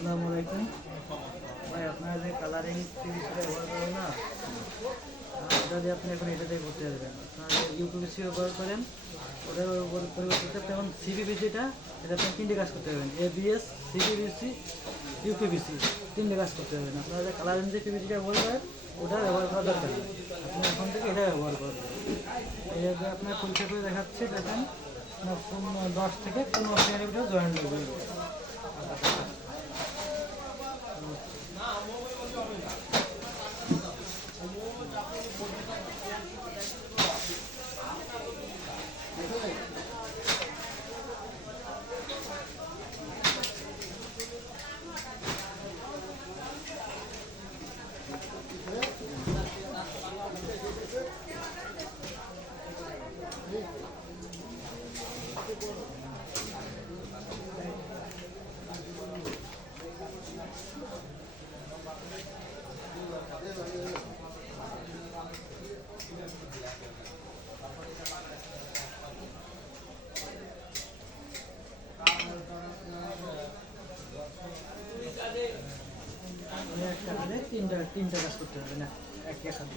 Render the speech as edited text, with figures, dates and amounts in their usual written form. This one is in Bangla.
আসসালামু আলাইকুম ভাই, আপনারা যে কালারিং পিভিসি ব্যবহার করেন না, ওটা দিয়ে আপনি এখন এটা দিয়ে করতে পারবেন। আপনারা যে ইউপিভিসি ব্যবহার করেন, ওটার পরিবর্তে আপনি এখন সিপিভিসিটা, এটা আপনি তিনটে কাজ করতে পারবেন। এবিএস, সিপিভিসি, ইউপিভিসি, তিনটে কাজ করতে পারবেন। আপনারা যে কালারিং যে পিভিসিটা ব্যবহার করেন, ওটা ব্যবহার করা দরকার নেই। আপনি এখন থেকে এটা ব্যবহার করবেন। এই যে আপনার পরীক্ষা করে দেখাচ্ছি, দেখেন 10 থেকে 15 সেন্টিমিটার জয়েন্ট করবেন। একটা হাতে তিনটা কাজ করতে হবে না, একই হাতে।